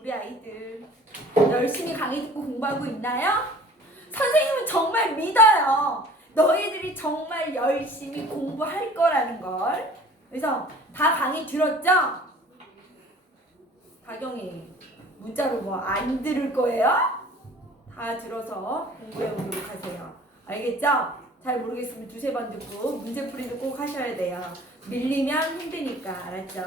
우리 아이들 열심히 강의 듣고 공부하고 있나요? 선생님은 정말 믿어요. 너희들이 정말 열심히 공부할 거라는 걸. 그래서 다 강의 들었죠? 다경이 문자로 뭐 안 들을 거예요? 다 들어서 공부해 오도록 하세요. 알겠죠? 잘 모르겠으면 두세 번 듣고 문제풀이도 꼭 하셔야 돼요. 밀리면 힘드니까. 알았죠?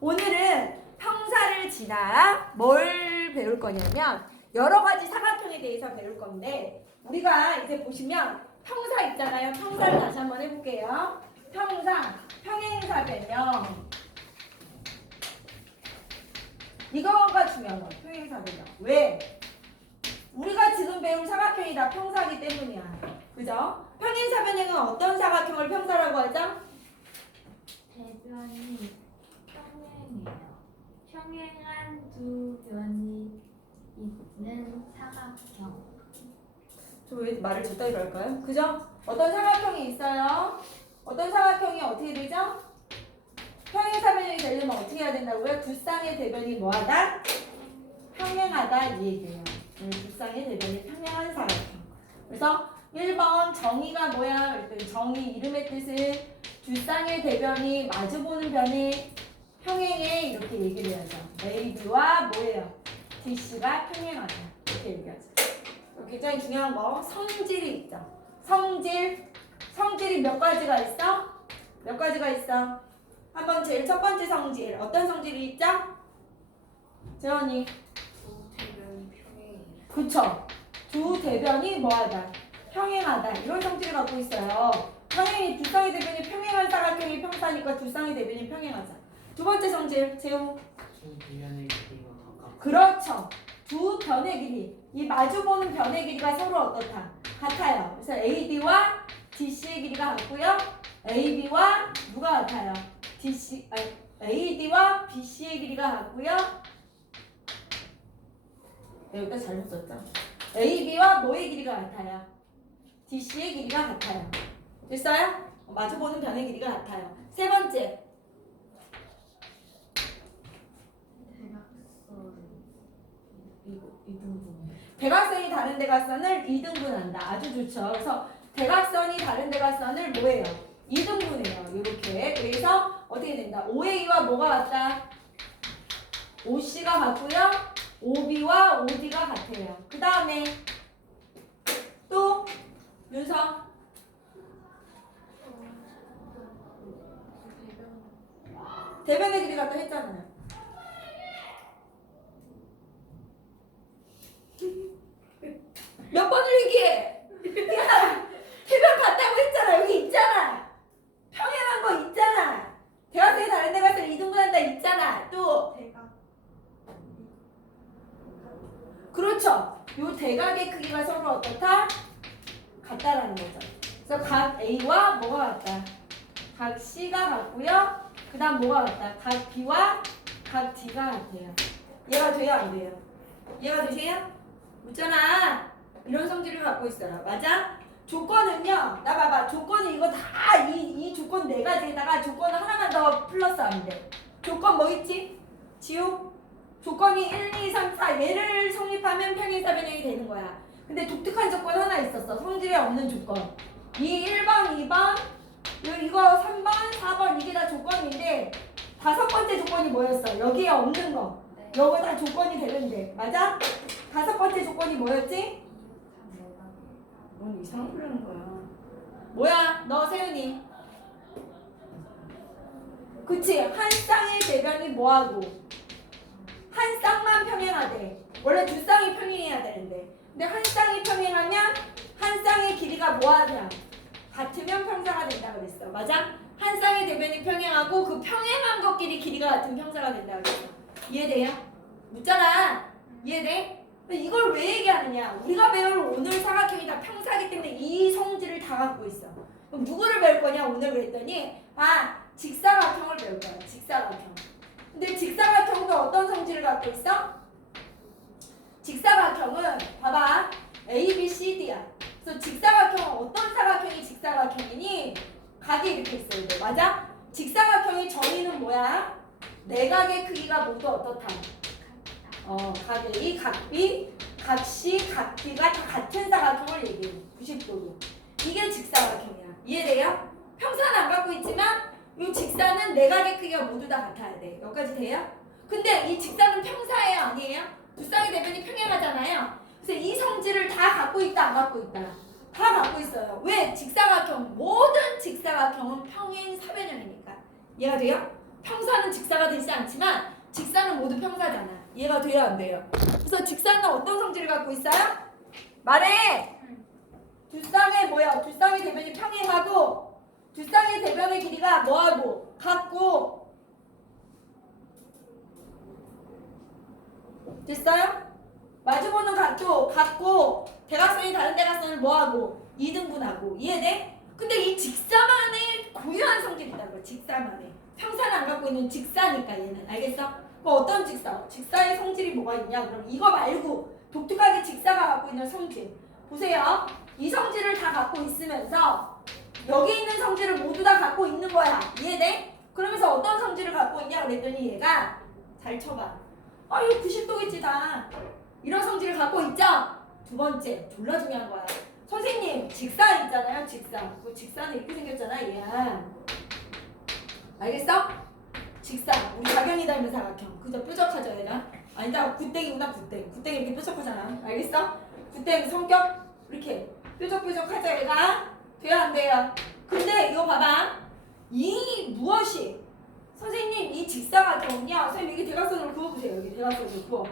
오늘은 평사를 지나 뭘 배울 거냐면 여러 가지 사각형에 대해서 배울 건데, 우리가 이제 보시면 평사 있잖아요. 평사를 다시 한번 해볼게요. 평사, 평행사 변형. 이거가 중요한 거예요. 평행사 변형. 왜? 우리가 지금 배울 사각형이 다 평사기 때문이야. 그죠? 평행사 변형은 어떤 사각형을 평사라고 하죠? 대변이 평행해요. 평행한 두 변이 있는 사각형. 저 왜 말을 저따위로 할까요? 그죠? 어떤 사각형이 있어요? 어떤 사각형이 어떻게 되죠? 평행사 변형이 되려면 어떻게 해야 된다고요? 두 쌍의 대변이 뭐하다? 평행하다 이 얘기예요. 두 쌍의 대변이 평행한 사각형. 그래서 1번 정의가 뭐야? 그랬더니 정의 이름의 뜻은 두 쌍의 대변이 마주보는 변이 평행해, 이렇게 얘기를 해야죠. AB와 뭐예요? DC가 평행하다, 이렇게 얘기하죠. 굉장히 중요한 거, 성질이 있죠. 성질이 몇 가지가 있어? 몇 가지가 있어? 한번 제일 첫 번째 성질, 어떤 성질이 있죠? 재원이. 두 대변이 평행해요. 그쵸? 두 대변이 뭐하다? 평행하다, 이런 성질을 갖고 있어요. 당연히 두 쌍의 대변이 평행한 사각형이 평사니까 두 쌍의 대변이 평행하자. 두 번째 성질, 재우. 두 대변의 길이가 가깝고. 그렇죠. 두 변의 길이, 이 마주보는 변의 길이가 서로 어떻다? 같아요. 그래서 AD와 DC의 길이가 같고요. AB와 누가 같아요? AD와 BC의 길이가 같고요. 여기다 잘못 썼죠? AB와 뭐의 길이가 같아요? DC의 길이가 같아요. 됐어요? 마주보는 변의 길이가 같아요. 세 번째. 대각선이 다른 대각선을 2등분한다. 아주 좋죠. 그래서 대각선이 다른 대각선을 뭐예요? 2등분해요. 이렇게. 그래서 어떻게 된다? OA와 뭐가 같다? OC가 같고요. OB와 OD가 같아요. 그 다음에 또 윤성. 대변의 길이 같다 했잖아요. 몇 번을 얘기해? 대변 같다고 했잖아. 여기 있잖아. 평행한 거 있잖아. 대각선이 다른 대각선을 2등분한다 있잖아. 또 대각. 그렇죠. 요 대각의 크기가 서로 어떻다? 같다라는 거죠. 그래서 각 A와 뭐가 같다? 각 C가 같고요. 그 다음 뭐가 같다? 각 B와 각 D가 같아요. 이해가 돼요? 안 돼요? 이해가 되세요? 묻잖아. 이런 성질을 갖고 있어요. 맞아? 조건은요. 나 봐봐. 조건은 이거 다 이 조건 네 가지에다가 조건 하나만 더 플러스 하면 돼. 조건 뭐 있지? 지우? 조건이 1, 2, 3, 4 얘를 성립하면 평행사 변형이 되는 거야. 근데 독특한 조건 하나 있었어. 성질에 없는 조건. 이 1번, 2번, 이거 3번, 4번 이게 다 조건인데 다섯 번째 조건이 뭐였어? 여기에 없는 거. 네. 요거 다 조건이 되는데. 맞아? 다섯 번째 조건이 뭐였지? 넌 이상한 소리 하는 거야. 뭐야? 너 세윤이. 그치? 한 쌍의 대변이 뭐하고? 한 쌍만 평행하대. 원래 두 쌍이 평행해야 되는데. 근데 한 쌍이 평행하면 한 쌍의 길이가 뭐하냐? 같으면 평사가 된다 그랬어. 맞아? 한 쌍의 대변이 평행하고 그 평행한 것끼리 길이가 같은 평사가 된다 그랬어. 이해돼요? 묻잖아. 이해돼? 이걸 왜 얘기하느냐? 우리가 배울 오늘 사각형이 다 평사기 때문에 이 성질을 다 갖고 있어. 그럼 누구를 배울 거냐? 오늘 그랬더니 직사각형을 배울 거야. 직사각형. 근데 직사각형도 어떤 성질을 갖고 있어? 직사각형은 봐봐. A, B, C, D야. 그래서 직사각형은 어떤 사각형이 직사각형이니? 각이 이렇게 있어야 돼. 맞아? 직사각형의 정의는 뭐야? 내각의 크기가 모두 어떻다? 각 A, 각 B, 각 C, 각 D가 다 같은 사각형을 얘기해. 90도로. 이게 직사각형이야. 이해돼요? 평사는 안 갖고 있지만 이 직사는 내각의 크기가 모두 다 같아야 돼. 여기까지 돼요? 근데 이 직사는 평사예요? 아니에요? 두 쌍의 대변이 평행하잖아요. 그래서 이 성질을 다 갖고 있다, 안 갖고 있다? 다 갖고 있어요. 왜? 직사각형, 모든 직사각형은 평행사변형이니까. 이해가 돼요? 평사는 직사가 되지 않지만 직사는 모두 평사잖아. 이해가 돼요, 안 돼요? 그래서 직사는 어떤 성질을 갖고 있어요? 말해! 두 쌍의 뭐야? 두 쌍의 대변이 평행하고 두 쌍의 대변의 길이가 뭐하고? 같고. 됐어요? 마주보는 각도 같고 대각선이 다른 대각선을 뭐하고? 이등분하고. 이해돼? 근데 이 직사만의 고유한 성질이 있다고요. 직사만의. 평사는 안 갖고 있는 직사니까 얘는. 알겠어? 그 어떤 직사? 직사의 성질이 뭐가 있냐? 그럼 이거 말고 독특하게 직사가 갖고 있는 성질. 보세요. 이 성질을 다 갖고 있으면서 여기 있는 성질을 모두 다 갖고 있는 거야. 이해돼? 그러면서 어떤 성질을 갖고 있냐? 그랬더니 얘가 잘 쳐봐. 아 이거 90도겠지 다. 이런 성질을 갖고 있죠? 두 번째, 졸라 중요한 거야. 선생님, 직사 있잖아요. 직사. 그 직사는 이렇게 생겼잖아. 얘야. 알겠어? 직사. 우리 자경이 닮은 사각형. 그죠? 뾰족하죠 얘가? 아니다. 굿땡이구나 굿땡. 굿땡이 이렇게 뾰족하잖아. 알겠어? 굿땡 성격 이렇게 뾰족뾰족하죠 얘가? 돼요 안 돼요? 근데 이거 봐봐. 이 무엇이? 선생님 이 직사각형은요. 선생님 여기 대각선으로 그어보세요. 여기 대각선으로 그어.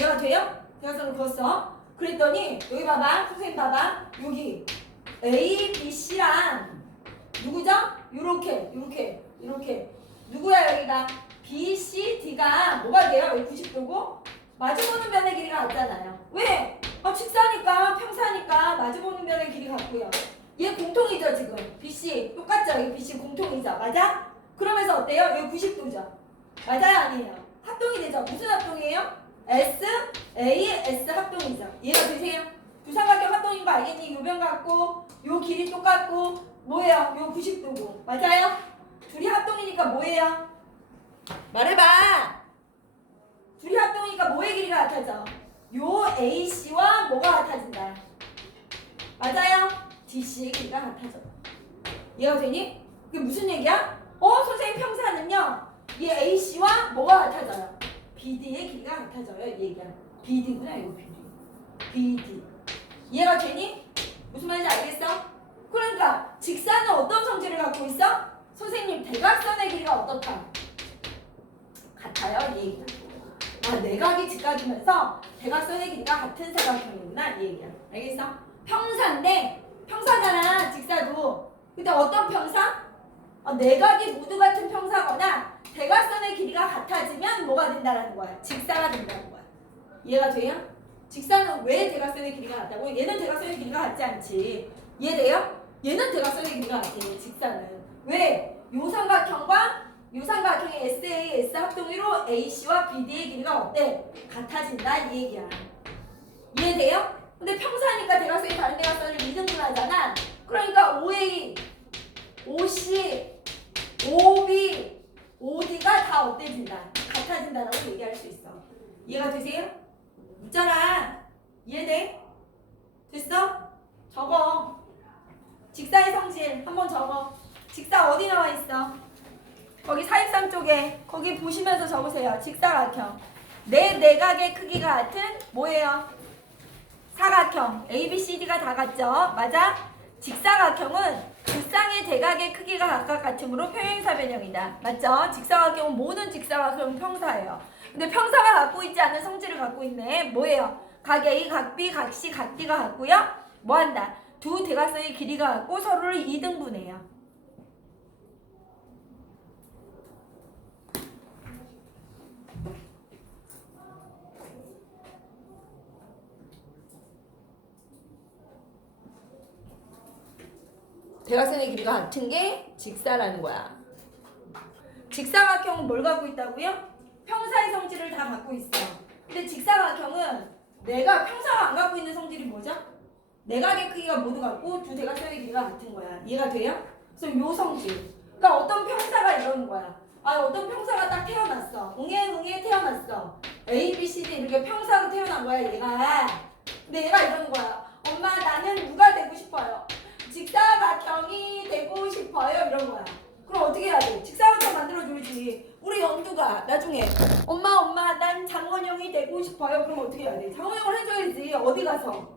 얘가 돼요? 대각선으로 그었어. 그랬더니 여기 봐봐. 선생님 봐봐. 여기 A, B, C랑 누구죠? 요렇게 누구야 여기가? B, C, D가 뭐가 돼요? 여기 90도고 마주보는 변의 길이가 같잖아요. 왜? 직사니까 평사니까 마주보는 변의 길이 같고요. 얘 공통이죠 지금. BC 똑같죠? 여기 BC 공통이죠. 맞아? 그러면서 어때요? 여기 90도죠. 맞아요? 아니에요? 합동이 되죠? 무슨 합동이에요? S, A, S 합동이죠. 이해가 되세요? 두 삼각형 합동인 거 알겠니? 요 변 같고 요 길이 똑같고 뭐예요? 요 90도고 맞아요? 둘이 합동이니까 뭐예요? 말해봐. 둘이 합동이니까 뭐의 길이가 같아져? 요 AC와 뭐가 같아진다? 맞아요? DC의 길이가 같아져. 이해가 되니? 그게 무슨 얘기야? 선생님 평사는요 이 AC와 뭐가 같아져요? BD의 길이가 같아져요. 이 얘기야. BD구나 이거 BD. 이해가 되니? 무슨 말인지 알겠어? 그러니까 직사는 어떤 성질을 갖고 있어? 선생님 대각선의 길이가 어떻다? 같아요. 이 얘기야. 내각이 직각이면서 대각선의 길이가 같은 사각형이구나 이 얘기야. 알겠어? 평사인데 평사잖아 직사도. 근데 어떤 평사? 내각이 모두 같은 평사거나 대각선의 길이가 같아지면 뭐가 된다는 거야? 직사가 된다는 거야. 이해가 돼요? 직사는 왜 대각선의 길이가 같다고? 얘는 대각선의 길이가 같지 않지. 이해돼요? 얘는 대각선의 길이가 같아. 직사는. 왜? 요 삼각형과 요 삼각형의 SA, S 합동으로 AC와 BD의 길이가 어때? 같아진다 이 얘기야. 이해돼요? 근데 평사니까 대각선이 다른 대각선을 이등분하잖아. 그러니까 OA, OC, OB, OD가 다 어때진다? 같아진다라고 얘기할 수 있어. 이해가 되세요? 있잖아. 이해돼? 됐어? 적어. 직사의 성질 한번 적어. 직사 어디 나와 있어? 거기 43 쪽에 거기 보시면서 적으세요. 직사각형. 내 내각의 크기가 같은 뭐예요? 사각형. ABCD가 다 같죠? 맞아? 직사각형은 두 쌍의 대각의 크기가 각각 같으므로 평행사변형이다. 맞죠? 직사각형은 모든 직사각형은 평사예요. 근데 평사가 갖고 있지 않은 성질을 갖고 있네. 뭐예요? 각 A, 각 B, 각 C, 각 D가 같고요. 뭐한다? 두 대각선의 길이가 같고 서로를 이등분해요. 대각선의 길이가 같은 게 직사라는 거야. 직사각형은 뭘 갖고 있다고요? 평사의 성질을 다 갖고 있어. 근데 직사각형은 내가 평사가 안 갖고 있는 성질이 뭐죠? 내각의 크기가 모두 같고 두 대각선의 길이가 같은 거야. 이해가 돼요? 그래서 요 성질. 그러니까 어떤 평사가 이러는 거야. 어떤 평사가 딱 태어났어. 응애 태어났어. A, B, C, D 이렇게 평사로 태어난 거야 얘가. 근데 얘가 이러는 거야. 엄마 나는 누가 되고 싶어요? 직사각형이 되고 싶어요 이런 거야. 그럼 어떻게 해야 돼? 직사각형 만들어줘야지. 우리 연두가 나중에 엄마 난 장원영이 되고 싶어요. 그럼 어떻게 해야 돼? 장원영을 해줘야지. 어디 가서?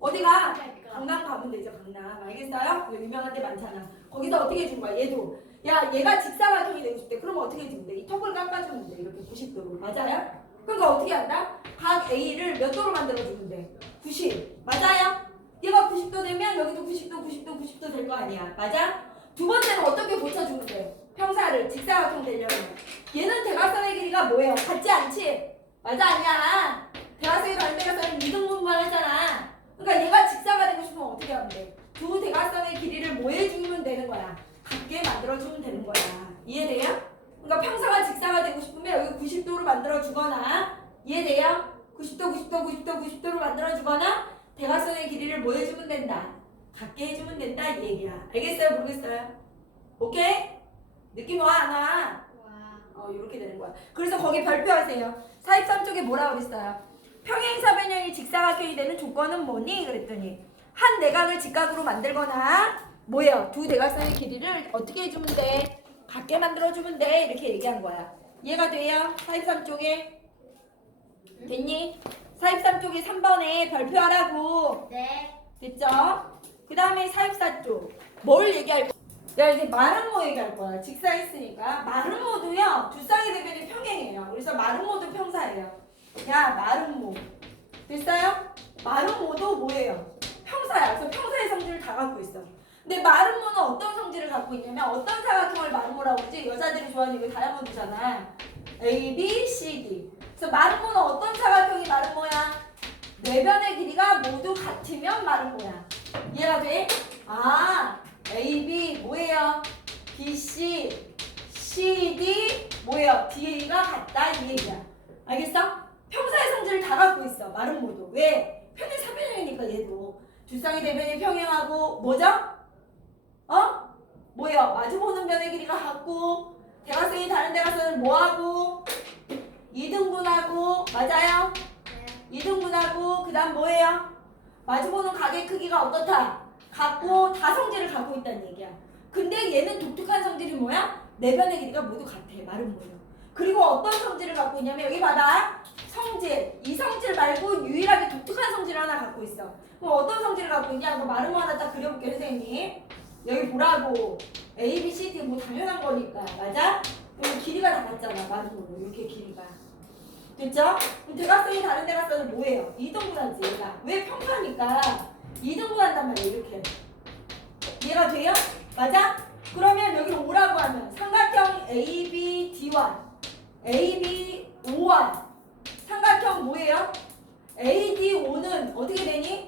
어디가? 강남 가면 되죠. 강남. 알겠어요? 유명한 데 많잖아. 거기서 어떻게 해준 거야? 얘도. 야 얘가 직사각형이 되고 싶대. 그러면 어떻게 해주면 돼? 이 턱을 깎아주면 돼. 이렇게 90도로. 맞아요? 그러니까 어떻게 한다? 각 A를 몇 도로 만들어주면 돼? 90. 맞아요? 얘가 90도 되면 여기도 90도 될 거 아니야. 맞아? 두 번째는 어떻게 고쳐주면 돼? 평사를 직사각형 되려면. 얘는 대각선의 길이가 뭐예요? 같지 않지? 맞아 아니야? 대각선이 다른 대각선은 이등분만 하잖아. 그러니까 얘가 직사가 되고 싶으면 어떻게 하면 돼? 두 대각선의 길이를 뭐 해주면 되는 거야? 같게 만들어주면 되는 거야. 이해돼요? 그러니까 평사가 직사가 되고 싶으면 여기 90도로 만들어주거나 이해돼요? 90도로 만들어주거나 대각선의 길이를 뭐 해주면 된다? 같게 해주면 된다 이 얘기야. 알겠어요? 모르겠어요? 오케이? 느낌 와 안 와? 이렇게 되는 거야. 그래서 거기 별표하세요. 43쪽에 뭐라 그랬어요? 평행사변형이 직사각형이 되는 조건은 뭐니? 그랬더니 한 내각을 직각으로 만들거나 뭐예요? 두 대각선의 길이를 어떻게 해주면 돼? 같게 만들어주면 돼. 이렇게 얘기한 거야. 이해가 돼요? 43쪽에 됐니? 43쪽에 3번에 별표하라고. 네. 됐죠? 그 다음에 44쪽 뭘 얘기할 거야? 야 이제 마름모 얘기할 거야. 직사했으니까 마름모도요 두 쌍의 대변이 평행해요. 그래서 마름모도 평사예요. 야 마름모 됐어요? 마름모도 뭐예요? 평사야. 그래서 평사의 성질을 다 갖고 있어. 근데 마름모는 어떤 성질을 갖고 있냐면 어떤 사각형을 마름모라고 그러지? 여자들이 좋아하는 이거 다이아몬드잖아. A, B, C, D. 그래서 마름모는 어떤 사각형이 마름모야? 네 변의 길이가 모두 같으면 마름모야. 이해가 돼? A, B 뭐예요? B, C, C, D 뭐예요? DA가 같다 이 얘기야. 알겠어? 평사의 성질을 다 갖고 있어. 마름모도. 왜? 평행사변형이니까 얘도. 두 쌍의 대변이 평행하고 뭐죠? 뭐예요? 마주보는 변의 길이가 같고 대각선이 다른 대각선은 뭐하고? 이등분하고 맞아요? 이등분하고 그 다음 뭐예요? 마주보는 각의 크기가 어떻다? 같고 다 성질을 갖고 있다는 얘기야. 근데 얘는 독특한 성질이 뭐야? 네 변의 길이가 모두 같아. 마름모요. 그리고 어떤 성질을 갖고 있냐면 여기 봐봐. 성질. 이 성질 말고 유일하게 독특한 성질을 하나 갖고 있어. 그럼 어떤 성질을 갖고 있냐? 그럼 마름모 하나 딱 그려볼게 선생님. 여기 보라고. A, B, C, D 뭐 당연한 거니까. 맞아? 여기 길이가 다 같잖아. 마름모로. 이렇게 길이가. 됐죠? 그럼 대각선이 다른 대각선은 뭐예요? 이등분하지 얘가. 왜 평사니까 이등분한단 말이에요. 이렇게. 이해가 돼요? 맞아? 그러면 여기 오라고 하면 삼각형 AB, D1 AB, O1 삼각형 뭐예요? AD5는 어떻게 되니?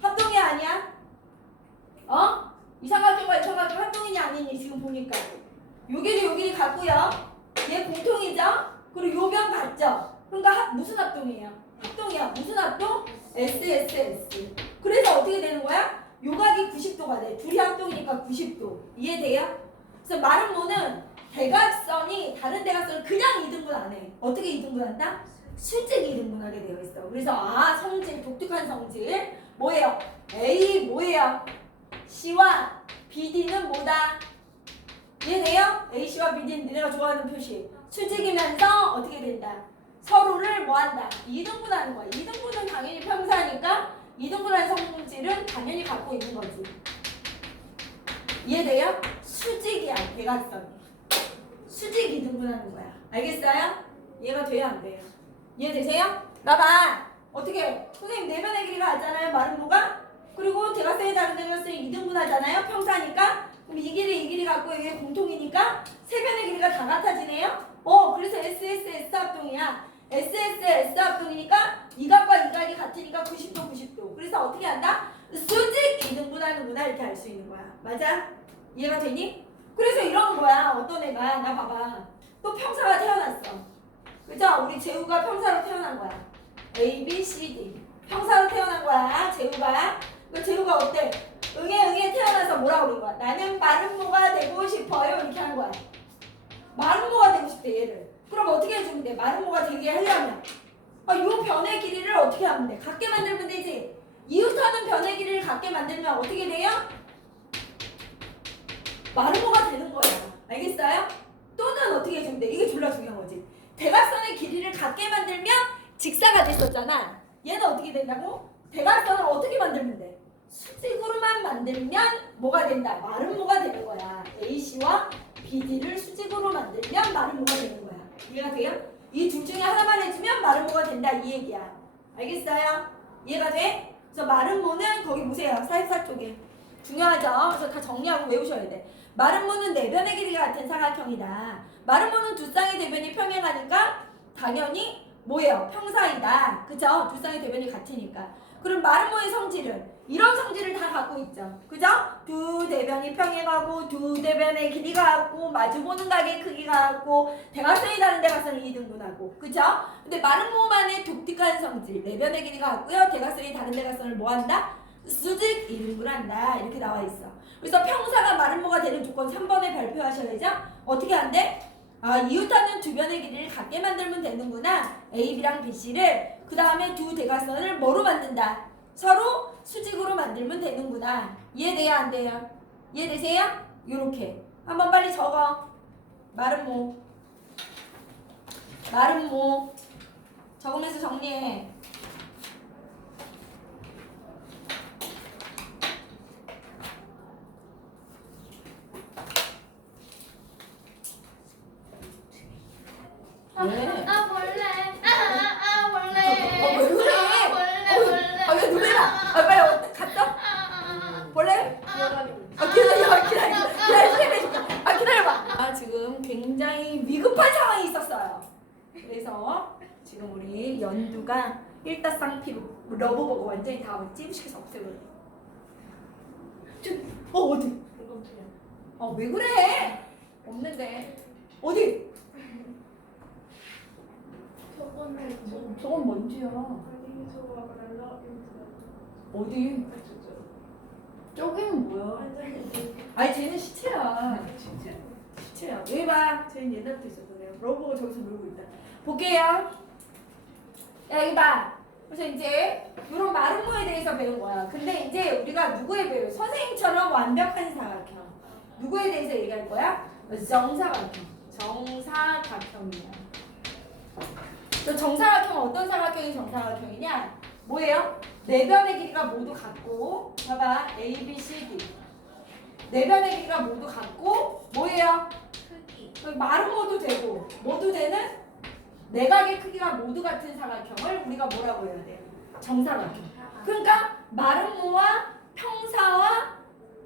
합동이 아니야? 이 삼각형과 이 삼각형 합동이냐 아니니 지금 보니까 요 길이 요 길이 같고요. 얘 공통이죠? 그리고 요 변 같죠? 그러니까 무슨 합동이에요? 합동이야. 무슨 합동? SSS. 그래서 어떻게 되는 거야? 요각이 90도가 돼. 둘이 합동이니까 90도. 이해돼요? 그래서 마름모는 대각선이 다른 대각선을 그냥 이등분 안 해. 어떻게 이등분한다? 수직 이등분하게 되어 있어. 그래서 성질, 독특한 성질. 뭐예요? A 뭐예요? C와 BD는 뭐다? 이해돼요? AC와 BD는 너네가 좋아하는 표시. 수직이면서 어떻게 된다? 서로를 뭐한다? 이등분하는 거야. 이등분은 당연히 평사니까 이등분한 성질은 당연히 갖고 있는 거지. 이해돼요? 수직이야. 대각선이. 수직 이등분하는 거야. 알겠어요? 이해가 돼요? 안 돼요? 이해되세요? 봐봐. 어떻게? 선생님 내면의 길이가 같잖아요. 마름모가. 그리고 대각선이 다른 대각선이 이등분하잖아요. 평사니까. 그럼 이 길이 갖고 이게 공통이니까 세 변의 길이가 다 같아지네요. 그래서 SSS 합동이야. SSS 합동이니까 이 각과 이 각이 같으니까 90도. 그래서 어떻게 한다? 수직 이등분하는구나 이렇게 알 수 있는 거야. 맞아? 이해가 되니? 그래서 이런 거야. 어떤 애가 나 봐봐. 또 평사가 태어났어. 그죠? 우리 재우가 평사로 태어난 거야. A, B, C, D. 평사로 태어난 거야. 재우가. 그 재우가 어때? 응애 태어나서 뭐라고 그런 거야? 나는 마름모가 되고 싶어요. 이렇게 하는 거야. 마름모가 되고 싶대 얘를. 그럼 어떻게 해주면 돼? 마름모가 되게 하려면 요 변의 길이를 어떻게 하면 돼? 같게 만들면 되지. 이웃하는 변의 길이를 같게 만들면 어떻게 돼요? 마름모가 되는 거야. 알겠어요? 또는 어떻게 해주면 돼? 이게 졸라 중요한 거지. 대각선의 길이를 같게 만들면 직사가 됐었잖아. 얘는 어떻게 된다고? 대각선을 어떻게 만들면 돼? 수직으로만 만들면 뭐가 된다? 마름모가 되는 거야. AC와 BD를 수직으로 만들면 마름모가 되는 거야. 이해가 돼요? 이 둘 중에 하나만 해주면 마름모가 된다 이 얘기야. 알겠어요? 이해가 돼? 그래서 마름모는 거기 보세요. 44쪽에 중요하죠? 그래서 다 정리하고 외우셔야 돼. 마름모는 네 변의 길이가 같은 사각형이다. 마름모는 두 쌍의 대변이 평행하니까 당연히 뭐예요? 평사이다. 그죠? 두 쌍의 대변이 같으니까. 그럼 마름모의 성질은 이런 성질을 다 갖고 있죠. 그죠? 두 대변이 평행하고 두 대변의 길이가 같고 마주보는 각의 크기가 같고 대각선이 다른 대각선을 2등분하고. 그죠? 근데 마름모만의 독특한 성질 네 변의 길이가 같고요. 대각선이 다른 대각선을 뭐한다? 수직 2등분한다. 이렇게 나와 있어. 그래서 평사가 마름모가 되는 조건 3번에 발표하셔야죠. 어떻게 한대? 이웃하는 두 변의 길이를 같게 만들면 되는구나. A, B랑 B, C를 그 다음에 두 대각선을 뭐로 만든다? 서로 수직으로 만들면 되는구나. 이해돼요? 안 돼요? 이해되세요? 요렇게 한번 빨리 적어. 마름모 적으면서 정리해. 왜? 벌레. 왜 그래? 왜 놀래라? 빨리 갔어? 벌레? 기다려봐. 지금 굉장히 위급한 상황이 있었어요. 그래서 지금 우리 연두가 일타쌍피 러브버거 완전히 다 찌부시켜서 없애버려. 어디? 왜 그래? 없는데. 어디? 저건 먼지야. 어디? 저기는 뭐야? 아니 쟤는 시체야. 시체야. 여기 봐. 쟤는 옛날부터 있었어. 내가 러브버거 저기서 놀고 있다. 볼게요. 야 여기 봐. 그래서 이제 이런 마름모에 대해서 배운 거야. 근데 이제 우리가 누구에 배워요? 선생님처럼 완벽한 사각형. 누구에 대해서 얘기할 거야? 정사각형. 정사각형이야. 저 정사각형은 어떤 사각형이 정사각형이냐? 뭐예요? 네 변의 길이가 모두 같고, 봐봐, A, B, C, D. 네 변의 길이가 모두 같고, 뭐예요? 크기. 마름모도 되고, 모두 되는 내각의 크기가 모두 같은 사각형을 우리가 뭐라고 해야 돼요? 정사각형. 그러니까 마름모와 평사와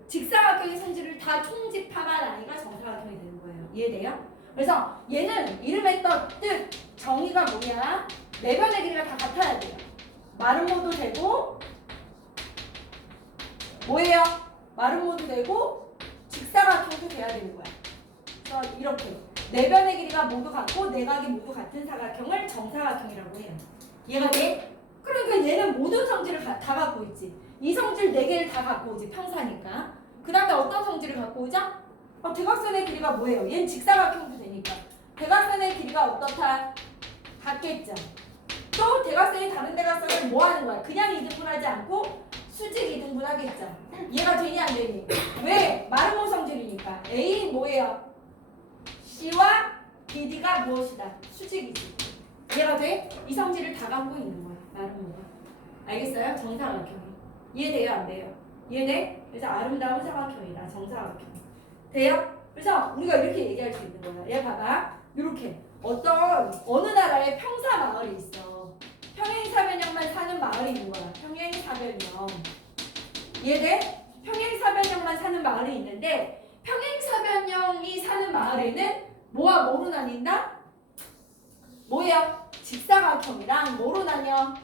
직사각형의 성질을 다 총집합한 아이가 정사각형이 되는 거예요. 이해돼요? 그래서 얘는 이름에 뜻 정의가 뭐냐? 네 변의 길이가 다 같아야 돼요. 마름모도 되고 뭐예요? 마름모도 되고 직사각형도 돼야 되는 거야. 그래서 이렇게 네 변의 길이가 모두 같고 내각이 모두 같은 사각형을 정사각형이라고 해요. 이해가 돼? 그러니까 얘는 모든 성질을 다 갖고 있지. 이 성질 네 개를 다 갖고 오지 평사니까. 그 다음에 어떤 성질을 갖고 오죠? 대각선의 길이가 뭐예요? 얘는 직사각형도 되니까. 대각선의 길이가 어떻다? 같겠죠. 또 대각선이 다른 대각선을 뭐 하는 거야? 그냥 이등분하지 않고 수직 이등분하겠죠. 이해가 되니 안 되니? 왜? 마름모 성질이니까. A 뭐예요? C와 BD가 무엇이다? 수직이지. 이해가 돼? 이 성질을 다 갖고 있는 거야. 마름모가. 알겠어요? 정사각형이. 이해돼요? 안 돼요? 이해돼? 그래서 아름다운 사각형이다. 정사각형. 돼요? 그래서 우리가 이렇게 얘기할 수 있는 거야. 얘 봐봐. 이렇게 어느 나라에 평사 마을이 있어. 평행사변형만 사는 마을이 있는 거야. 평행사변형. 이해돼? 평행사변형만 사는 마을이 있는데 평행사변형이 사는 마을에는 뭐와 뭐로 나뉜다? 뭐예요? 직사각형이랑 뭐로 나뉘어?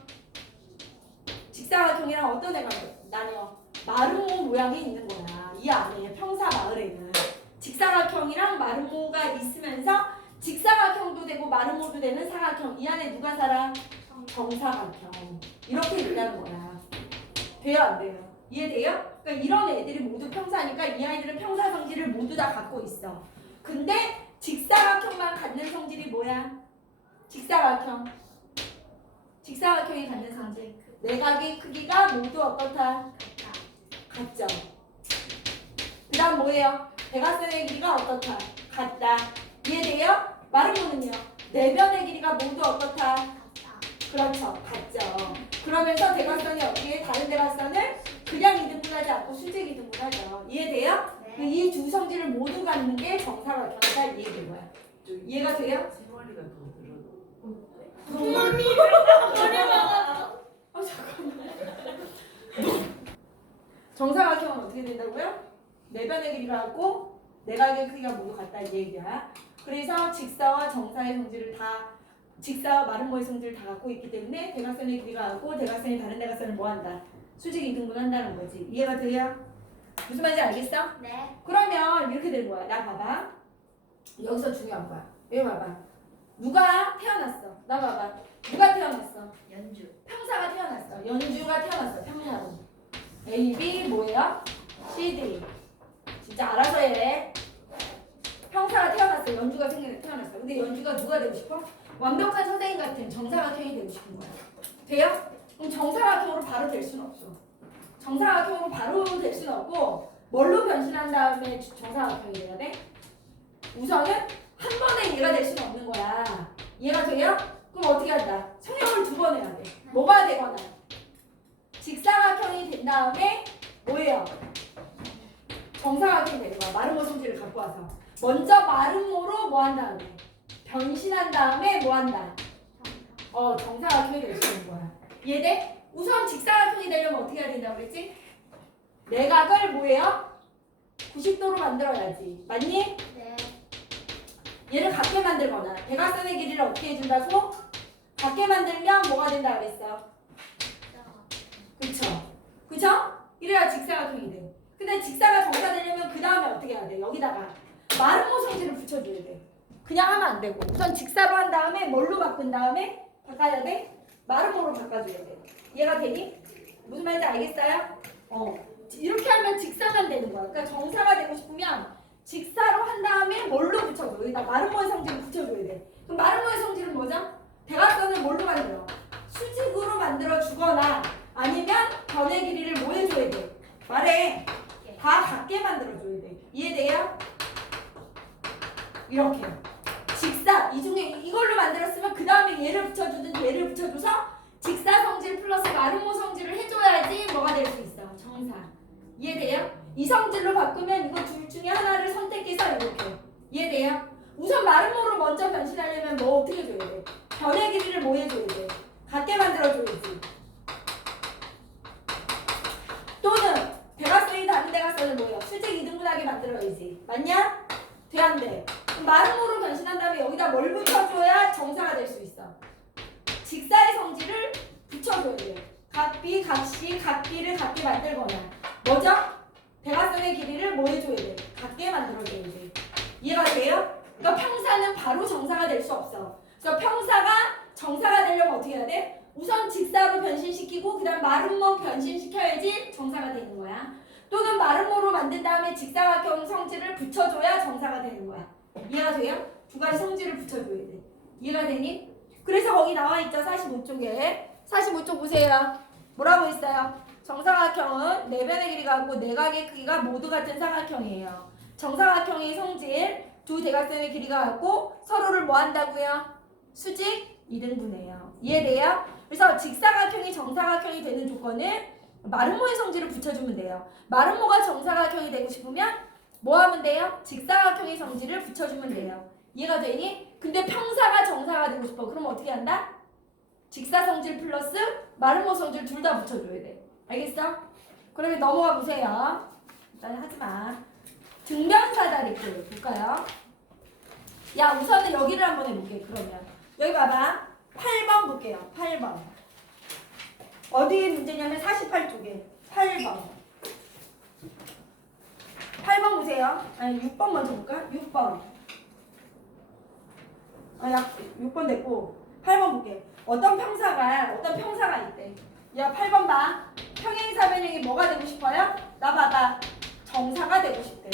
직사각형이랑 어떤 애가 나뉘어? 마름모 모양이 있는 거야. 이 안에 평사 마을에는 직사각형이랑 마름모가 있으면서 직사각형도 되고 마름모도 되는 사각형. 이 안에 누가 살아? 정사각형. 이렇게 얘기하는 거야. 돼요? 안 돼요? 이해돼요? 그러니까 이런 애들이 모두 평사니까 이 아이들은 평사 성질을 모두 다 갖고 있어. 근데 직사각형만 갖는 성질이 뭐야? 직사각형. 직사각형이 갖는 성질. 내각의 크기가 모두 어떻다? 같죠. 그 다음 뭐예요? 대각선의 길이가 어떻다? 같다. 이해돼요? 마름모는요? 내변의 길이가 모두 어떻다? 그렇죠. 같죠. 그러면서 대각선이 어떻게 다른 대각선을 그냥 이등분하지 않고 수직 이등분하죠. 이해돼요? 네. 이 두 성질을 모두 갖는 게 정사각형이다. 이 얘기인 거야. 이해가 돼요? 세마리가 더 늘어나. 부모님 아 잠깐만. 정사각형은 어떻게 된다고요? 내변의 길이가 같고 내각의 크기가 모두 같다 이 얘기야. 그래서 직사와 정사의 성질을 다 직사와 마름모의 성질을 다 갖고 있기 때문에 대각선의 길이가 같고 대각선이 다른 대각선을 뭐한다? 수직 이등분한다는 거지. 이해가 돼요? 무슨 말인지 알겠어? 네. 그러면 이렇게 되는 거야. 나 봐봐. 여기서 중요한 거야. 여기 봐봐. 누가 태어났어? 나 봐봐. 누가 태어났어? 연주. 평사가 태어났어. 연주가 태어났어. 평사로. A, B 뭐예요? C, D. 진짜 알아서 해. 평사가 태어났어. 연주가 태어났어. 근데 연주가 누가 되고 싶어? 완벽한 선생님 같은 정사각형이 되고 싶은 거야. 돼요? 그럼 정사각형으로 바로 될 수는 없어. 정사각형으로 바로 될 수는 없고 뭘로 변신한 다음에 정사각형이 돼야 돼? 우선은 한 번에 얘가 될 수는 없는 거야. 이해가 돼요? 그럼 어떻게 한다? 성형을 두 번 해야 돼. 뭐가 되거나 직사각형이 된 다음에 뭐예요? 정사각형이 되는 거야. 마름모 성질을 갖고 와서 먼저 마름모로 뭐 한 다음에 변신한 다음에 뭐 한다? 정사각형이 될 수 있는 거야. 이해돼? 우선 직사각형이 되려면 어떻게 해야 된다고 그랬지? 내각을 뭐예요? 90도로 만들어야지. 맞니? 네. 얘를 같게 만들거나 대각선의 길이를 어떻게 해준다고? 같게 만들면 뭐가 된다 그랬어? 그쵸? 그쵸? 이래야 직사각형이 돼. 근데 직사가 정사 되려면 그 다음에 어떻게 해야 돼? 여기다가 마름모 성질을 붙여줘야 돼. 그냥 하면 안 되고 우선 직사로 한 다음에 뭘로 바꾼 다음에 바꿔야 돼? 마름모로 바꿔줘야 돼. 이해가 되니? 무슨 말인지 알겠어요? 이렇게 하면 직사만 되는 거야. 그러니까 정사가 되고 싶으면 직사로 한 다음에 뭘로 붙여줘? 여기다 마름모의 성질을 붙여줘야 돼. 그럼 마름모의 성질은 뭐죠? 대각선을 뭘로 만들어? 수직으로 만들어 주거나 아니면 변의 길이를 뭐 해줘야 돼? 말해. 다 같게 만들어줘야 돼. 이해돼요? 이렇게. 직사, 이 중에 이걸로 만들었으면 그 다음에 얘를 붙여주든 얘를 붙여줘서 직사 성질 플러스 마름모 성질을 해줘야지 뭐가 될 수 있어? 정사. 이해돼요? 이 성질로 바꾸면 이거 둘 중에 하나를 선택해서 이렇게. 이해돼요? 우선 마름모로 먼저 변신하려면 뭐 어떻게 해줘야 돼? 변의 길이를 뭐 해줘야 돼? 같게 만들어줘야지. 또는 대각선이 다른 대각선을 뭐예요? 수직 이등분하게 만들어야지. 맞냐? 돼 안 돼? 마름모로 변신한 다음에 여기다 뭘 붙여줘야 정사가 될 수 있어? 직사의 성질을 붙여줘야 돼. 각B, 각C, 각D를 같게 만들거나 뭐죠? 대각선의 길이를 뭐 해줘야 돼? 같게 만들어줘야 돼. 이해가 돼요? 그러니까 평사는 바로 정사가 될 수 없어. 그래서 평사가 정사가 되려면 어떻게 해야 돼? 우선 직사로 변신시키고 그 다음 마름모 변신시켜야지 정사가 되는 거야. 또는 마름모로 만든 다음에 직사각형 성질을 붙여줘야 정사가 되는 거야. 이해가 돼요? 두 가지 성질을 붙여줘야 돼. 이해가 되니? 그래서 거기 나와 있죠. 45쪽에. 45쪽 보세요. 뭐라고 있어요? 정사각형은 내변의 길이가 같고 내각의 크기가 모두 같은 사각형이에요. 정사각형의 성질 두 대각선의 길이가 같고 서로를 뭐 한다고요? 수직 이등분해요. 이해돼요? 그래서 직사각형이 정사각형이 되는 조건은 마름모의 성질을 붙여주면 돼요. 마름모가 정사각형이 되고 싶으면 뭐 하면 돼요? 직사각형의 성질을 붙여주면 돼요. 이해가 되니? 근데 평사가 정사가 되고 싶어. 그럼 어떻게 한다? 직사 성질 플러스 마름모 성질 둘 다 붙여줘야 돼. 알겠어? 그러면 넘어가 보세요. 일단 하지마. 등변사다리꼴 볼까요? 야 우선은 여기를 한번 해볼게. 그러면 여기 봐봐. 8번 볼게요. 8번. 어디 문제냐면 48쪽에 8번. 8번 보세요. 아니 6번 먼저 볼까? 6번. 6번 됐고 8번 볼게. 어떤 평사가 있대. 야 8번 봐. 평행사변형이 뭐가 되고 싶어요? 나 봐봐. 정사가 되고 싶대.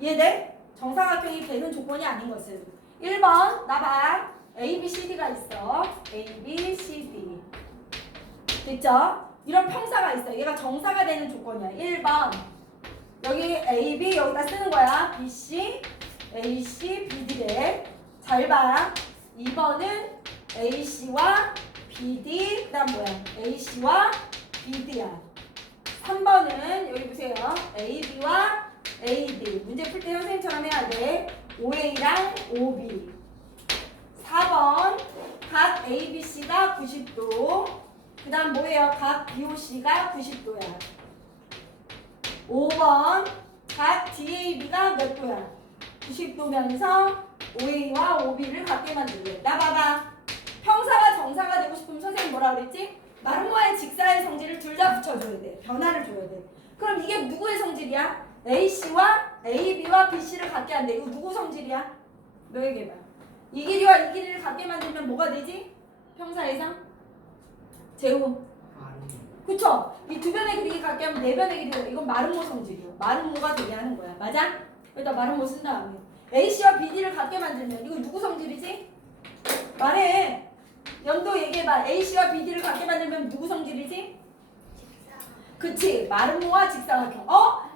이해돼? 정사각형이 되는 조건이 아닌 것은 1번 나봐. A, B, C, D가 있어. A, B, C, D. 됐죠? 이런 평사가 있어. 얘가 정사가 되는 조건이야. 1번 여기 A, B 여기다 쓰는 거야. B, C, A, C, B, D래. 잘 봐. 2번은 A, C와 B, D 그 다음 뭐야? A, C와 B, D야. 3번은 여기 보세요. A, B와 A, D. 문제 풀 때 선생님처럼 해야 돼. OA랑 OB. 4번 각 A, B, C가 90도. 그 다음 뭐예요? 각 B, O, C가 90도야. 5번 각 DAB가 몇 도야? 90도면서 OA와 OB를 같게 만들래. 나 봐봐. 평사가 정사가 되고 싶으면 선생님 뭐라 그랬지? 마름모의 직사의 성질을 둘 다 붙여줘야 돼. 변화를 줘야 돼. 그럼 이게 누구의 성질이야? AC와 AB와 BC를 같게 한대. 이거 누구 성질이야? 너 얘기해봐. 이 길이와 이 길이를 같게 만들면 뭐가 되지? 평사에서? 제곱. 말은 그쵸? 이 두 변의 길이 같게 하면 네 변의 길이가 이건 마름모 성질이야. 마름모가 되게 하는 거야. 맞아? 여기다 마름모 쓴 다음에 AC와 BD를 같게 만들면 이거 누구 성질이지? 말해. 연도 얘기해봐. AC와 BD를 같게 만들면 누구 성질이지? 그치? 마름모와 직사각형.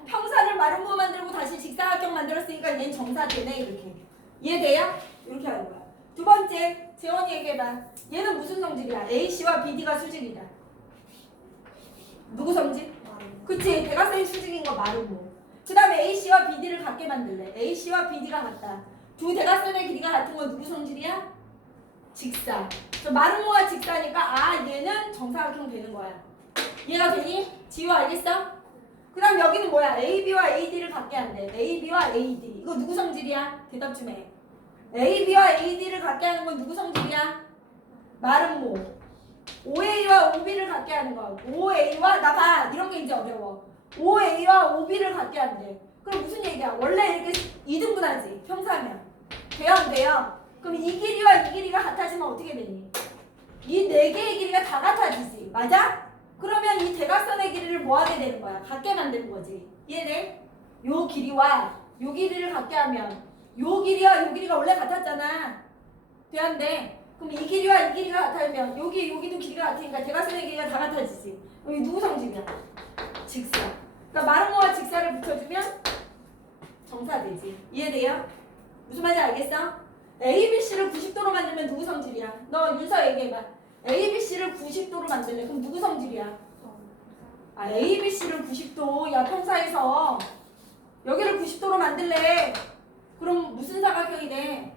평사를 마름모 만들고 다시 직사각형 만들었으니까 얘는 정사되네. 이렇게. 이해돼요? 이렇게 하는 거야. 두 번째, 재원이 얘기해봐. 얘는 무슨 성질이야? AC와 BD가 수직이다. 누구 성질? 그치? 대각선이 수직인 거 마름모. 그 다음에 AC와 BD를 같게 만들래. AC와 BD가 같다. 두 대각선의 길이가 같은 건 누구 성질이야? 직사. 마름모와 직사니까 얘는 정사각형 되는 거야. 이해가 되니? 지우 알겠어? 그 다음 여기는 뭐야? AB와 AD를 같게 한대. AB와 AD. 이거 누구 성질이야? 대답 좀 해. AB와 AD를 같게 하는 건 누구 성질이야? 마름모. OA와 OB를 같게 하는 거. OA와 나봐. 이런 게 이제 어려워. OA와 OB를 같게 한대. 그럼 무슨 얘기야? 원래 이렇게 2등분하지. 평사면. 돼요? 안 돼요? 그럼 이 길이와 이 길이가 같아지면 어떻게 되니? 이 네 개의 길이가 다 같아지지. 맞아? 그러면 이 대각선의 길이를 뭐 하게 되는 거야? 같게 만드는 거지. 이해돼? 요 길이와 요 길이를 같게 하면 요 길이와 요 길이가 원래 같았잖아. 돼 안 돼? 그럼 이 길이와 이 길이가 같으면 여기도 길이가 같으니까 대각선의 길이가 다 같아지지. 그럼 이 누구 성질이야? 직사. 그러니까 마름모와 직사를 붙여주면 정사되지. 이해돼요? 무슨 말인지 알겠어? ABC를 90도로 만들면 누구 성질이야? 너 윤서 얘기해봐. ABC를 90도로 만들래. 그럼 누구 성질이야? ABC를 90도. 야, 평사에서 여기를 90도로 만들래. 그럼 무슨 사각형이 돼?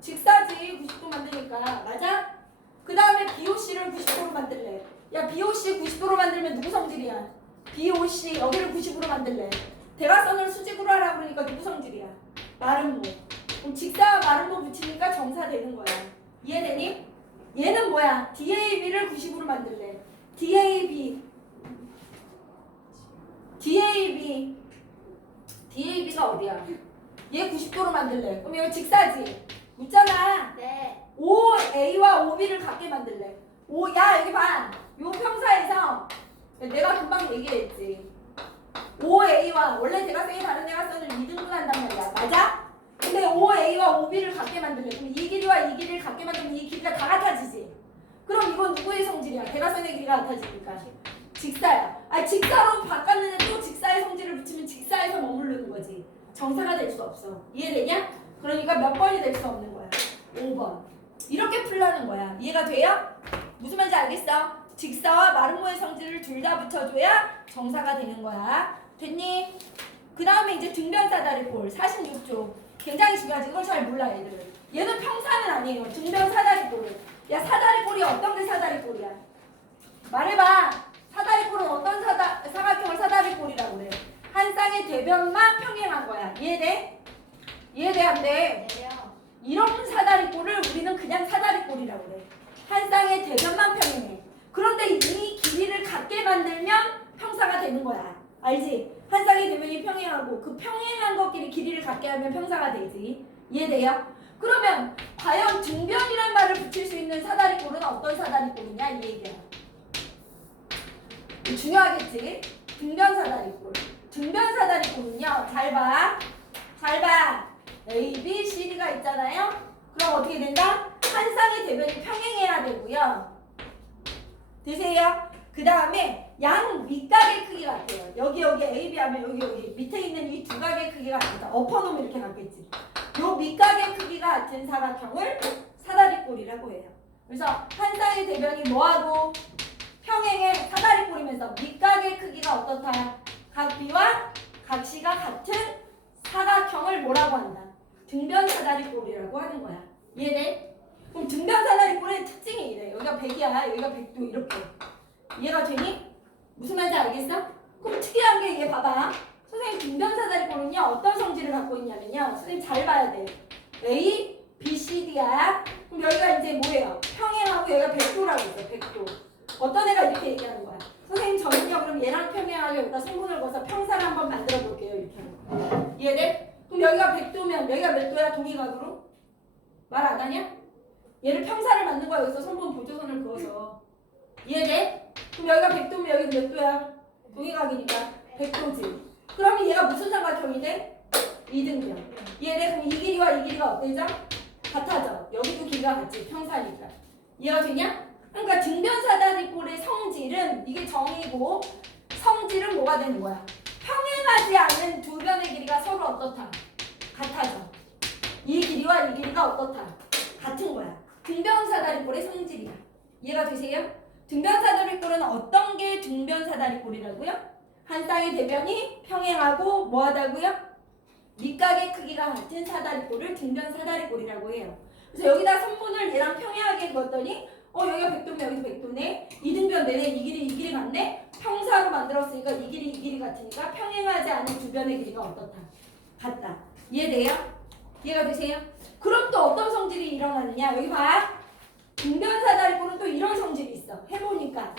직사지. 90도 만드니까. 맞아? 그 다음에 BOC를 90도로 만들래. 야, BOC 90도로 만들면 누구 성질이야? BOC 여기를 90으로 만들래. 대각선을 수직으로 하라 그러니까 누구 성질이야? 마름모. 그럼 직사와 마름모 붙이니까 정사 되는 거야. 이해되니? 얘는 뭐야? DAB를 90으로 만들래. DAB가 어디야? 얘 90도로 만들래. 그럼 이거 직사지? 묻잖아. 네. OA와 OB를 같게 만들래. 야 여기 봐. 요 평사에서 내가 금방 얘기했지. OA와 원래 대각선이 다른 대각선을 2등분한단 말이야. 맞아? 근데 OA와 OB를 같게 만들래. 그럼 이 길이와 이 길이를 같게 만들면 이 길이가 다 같아지지. 그럼 이건 누구의 성질이야? 대각선의 길이가 같아지니까. 직사야. 직사로 바꿨는데 또 직사의 성질을 붙이면 직사에서 머무르는 거지. 정사가 될 수 없어. 이해되냐? 그러니까 몇 번이 될 수 없는 거야. 5번. 이렇게 풀라는 거야. 이해가 돼요? 무슨 말인지 알겠어? 직사와 마름모의 성질을 둘 다 붙여줘야 정사가 되는 거야. 됐니? 그 다음에 이제 등변사다리꼴 46조. 굉장히 중요하지. 이걸 잘 몰라 얘들은. 얘는 평사는 아니에요. 등변사다리꼴을. 야 사다리꼴이 어떤 게 사다리꼴이야? 말해봐. 사다리꼴은 어떤 사각형을 사다리꼴이라고 그래? 한 쌍의 대변만 평행한 거야. 이해돼? 이해돼 안 돼? 네요. 이런 사다리꼴을 우리는 그냥 사다리꼴이라고 그래. 한 쌍의 대변만 평행해. 그런데 이 길이를 같게 만들면 평사가 되는 거야. 알지? 한 쌍의 대변이 평행하고 그 평행한 것끼리 길이를 같게 하면 평사가 되지. 이해돼요? 그러면 과연 등변이란 말을 붙일 수 있는 사다리꼴은 어떤 사다리꼴이냐 이 얘기야. 중요하겠지? 등변 사다리꼴. 등변 사다리꼴은요. 잘 봐. 잘 봐. A, B, C, D가 있잖아요. 그럼 어떻게 된다? 한 쌍의 대변이 평행해야 되고요. 되세요? 그 다음에 양 밑각의 크기 같아요. 여기 A, B 하면 여기 밑에 있는 이 두 각의 크기가 같다. 엎어놓으면 이렇게 같겠지. 요 밑각의 크기가 같은 사각형을 사다리꼴이라고 해요. 그래서 한 쌍의 대변이 뭐하고 평행의 사다리꼴이면서 밑각의 크기가 어떻다? 각 B와 각 C가 같은 사각형을 뭐라고 한다? 등변 사다리꼴이라고 하는 거야. 이해돼? 그럼 등변 사다리꼴의 특징이 이래. 여기가 100이야. 여기가 100도 이렇게. 이해가 되니? 무슨 말인지 알겠어? 그럼 특이한 게 이게 봐봐. 선생님 등변 사다리꼴은요 어떤 성질을 갖고 있냐면요. 선생님 잘 봐야 돼. A, B, C, D야. 그럼 여기가 이제 뭐예요? 평행하고 여기가 100도라고 있어. 100도. 어떤 애가 이렇게 얘기하는 거야? 선생님 저는요 그럼 얘랑 평행하게 여기다 성분을 거서 평사를 한번 만들어 볼게요. 이렇게 하는 거야. 이해돼? 그럼 여기가 100도면 여기가 몇 도야? 동의각으로? 말 안 하냐? 얘를 평사를 만든 거야. 여기서 성분 보조선을 그어서. 이해돼? 그럼 여기가 100도면 여기 몇 도야? 동의각이니까 100도지. 그러면 얘가 무슨 삼각형이 돼? 이등변. 이해돼? 그럼 이 길이와 이 길이가 어때죠? 같아져. 여기도 길이가 같지. 평사니까. 이해가 되냐? 그러니까 등변 사다리꼴의 성질은 이게 정이고 성질은 뭐가 되는 거야? 평행하지 않는 두 변의 길이가 서로 어떻다? 같아져. 이 길이와 이 길이가 어떻다? 같은 거야. 등변 사다리꼴의 성질이야. 이해가 되세요? 등변 사다리꼴은 어떤 게 등변 사다리꼴이라고요? 한 쌍의 대변이 평행하고 뭐하다고요? 밑각의 크기가 같은 사다리꼴을 등변 사다리꼴이라고 해요. 그래서 여기다 선분을 얘랑 평행하게 그었더니 여기가 100도면 여기도 100도네. 이등변 내내 이 길이 같네. 평사로 만들었으니까 이 길이 같으니까 평행하지 않은 두 변의 길이가 어떻다? 같다. 이해돼요? 이해가 되세요? 그럼 또 어떤 성질이 일어나느냐? 여기 봐. 등변 사다리꼴은 또 이런 성질이 있어. 해보니까.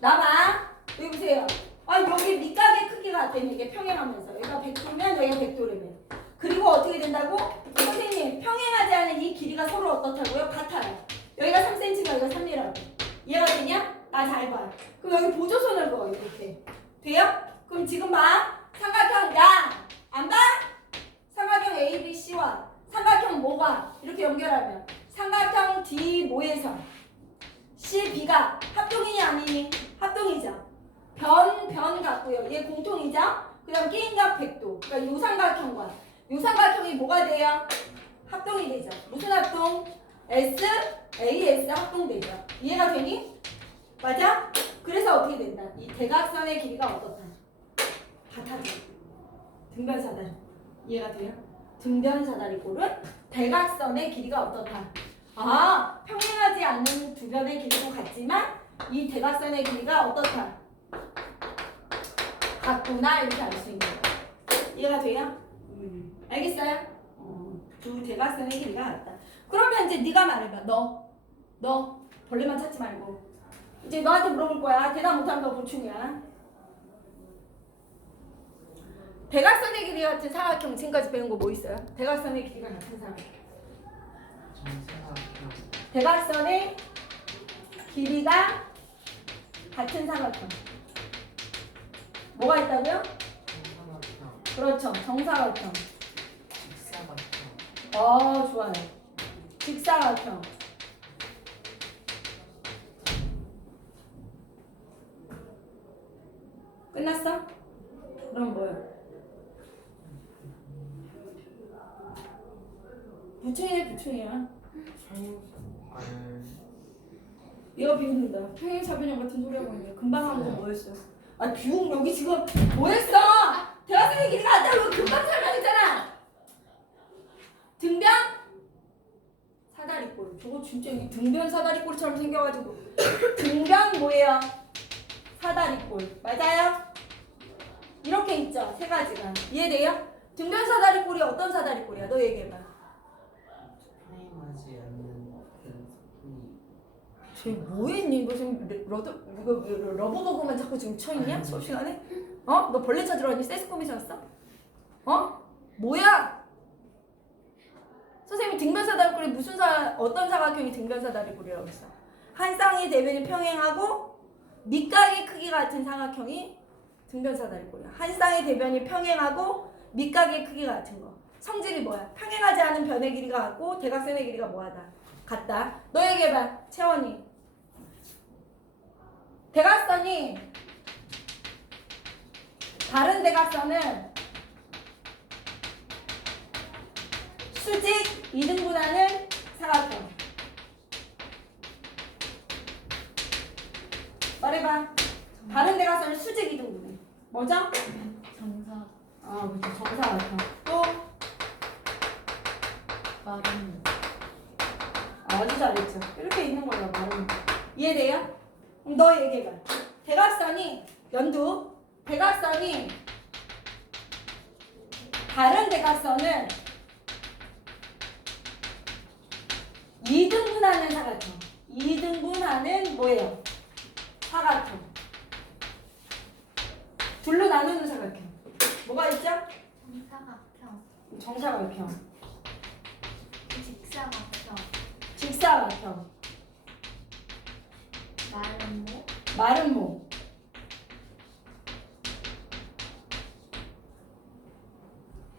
나봐. 여기 보세요. 여기 밑각의 크기가 같다면 이게 평행하면서 여기가 100도면 여기가 100도라면. 그리고 어떻게 된다고? 선생님 평행하지 않은 이 길이가 서로 어떻다고요? 같아요. 여기가 3cm가 여기가 3이라고. 이해가 되냐? 나 잘 봐. 그럼 여기 보조선을 그어 이렇게. 돼요? 그럼 지금 봐. 삼각형 야! 안 봐? 삼각형 ABC와 삼각형 뭐가 이렇게 연결하면 삼각형 D 모에서 CB가 합동이니 아니니? 합동이죠. 변 같고요. 얘 공통이죠. 그 다음 게임각 100도. 그러니까 요 삼각형과 요 삼각형이 뭐가 돼요? 합동이 되죠. 무슨 합동? S, AS 합동되죠. 이해가 되니? 맞아? 그래서 어떻게 된다? 이 대각선의 길이가 어떻다? 같아져. 등변사다리. 이해가 돼요? 등변사다리꼴은 대각선의 길이가 어떻다? 평행하지 않는 두 변의 길이도 같지만 이 대각선의 길이가 어떻다? 같구나 이렇게 알 수 있는 거야. 이해가 돼요? 알겠어요? 두 대각선의 길이가 같다. 그러면 이제 네가 말해봐. 너 벌레만 찾지 말고 이제 너한테 물어볼 거야. 대답 못하면 너 보충이야. 대각선의 길이 같은 사각형 지금까지 배운 거 뭐 있어요? 대각선의 길이가 같은 사각형. 정사각형. 대각선의 길이가 같은 사각형. 뭐가 있다고요? 정사각형. 그렇죠. 정사각형. 직사각형. 좋아요. 직사각형. 끝났어? 그럼 뭐요? 부충이야. 얘가 비웃는다. 평행사변형 같은 소리 하고 있네. 금방 한 거 뭐였어? 비웃 여기 지금 뭐했어? 대학생의 길이가 같다고 금방 설명했잖아. 등변 사다리꼴. 저거 진짜 이 등변 사다리꼴처럼 생겨가지고 등변 뭐예요? 사다리꼴. 맞아요? 이렇게 있죠. 세 가지가. 이해돼요? 등변 사다리꼴이 어떤 사다리꼴이야? 너 얘기해봐. 평행하지 않는 쟤 뭐했니? 너 지금 러브버그만 자꾸 지금 쳐있냐? 수업 시간에? 너 벌레 찾으러 왔니? 세스코미션했어? 뭐야? 선생님이 등변사다리꼴이 어떤 사각형이 등변사다리꼴이라고 했어? 한 쌍의 대변이 평행하고 밑각의 크기가 같은 사각형이 등변사다리꼴이야. 한 쌍의 대변이 평행하고 밑각의 크기가 같은 거. 성질이 뭐야? 평행하지 않은 변의 길이가 같고 대각선의 길이가 뭐하다? 같다. 너 얘기해봐. 채원이. 대각선이 다른 대각선은 수직 이등분하는 사각형. 말해봐. 다른 대각선은 수직 이등분해. 뭐죠? 정사 아, 그렇죠. 정사각형. 또 마름 아주 잘했죠. 이렇게 있는 거야, 말은. 이해돼요? 그럼 너 얘기해봐. 대각선이 대각선이 다른 대각선은 이등분하는 사각형. 이등분하는 뭐예요? 사각형. 둘로 나누는 사각형. 뭐가 있죠? 정사각형 정사각형, 직사각형 직사각형, 마름모 마름모.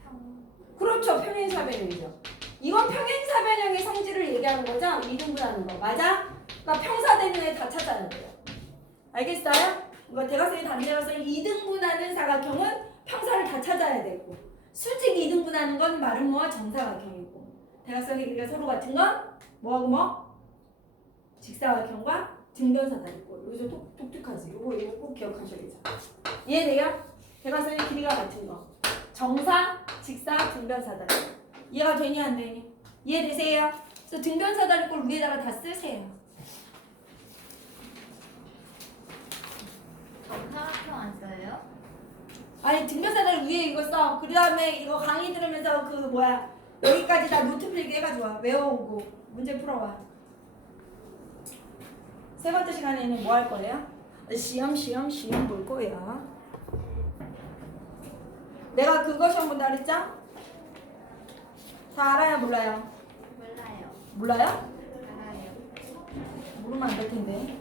평 그렇죠. 평행사변형이죠. 이건 평행사변형의 성질을 얘기하는 거죠. 이등분하는 거. 맞아? 그러니까 평사되는 애 다 찾아야 돼요. 알겠어요? 이거 대각선이 단대각선이 이등분하는 사각형은 평사를 다 찾아야 되고 수직 이등분하는 건 마름모와 정사각형이고 대각선의 길이가 서로 같은 건 뭐하고 뭐? 직사각형과 등변사다리꼴. 여기서 독특하지. 이거 꼭 기억하셔야죠. 이해돼요? 대각선의 길이가 같은 거. 정사, 직사, 등변사다리. 이해가 되니 안 되니? 이해되세요? 그래서 등변사다리꼴 위에다가 다 쓰세요. 정사각형 안 써요? 아니 등변사다리 위에 이거 써. 그 다음에 이거 강의 들으면서 여기까지 다 노트 필기 해가지고 와. 외워오고 문제 풀어와. 세 번째 시간에는 뭐 할 거예요? 시험 볼 거야. 내가 그거 시험 본다 그랬죠? 다 알아요 몰라요? 몰라요. 몰라요? 알아요. 모르면 안 될 텐데.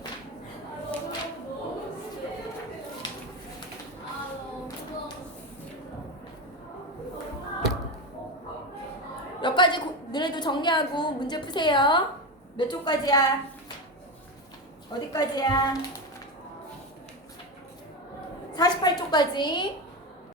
몇 가지 너네도 정리하고 문제 푸세요. 몇 쪽까지야? 어디까지야? 48쪽까지.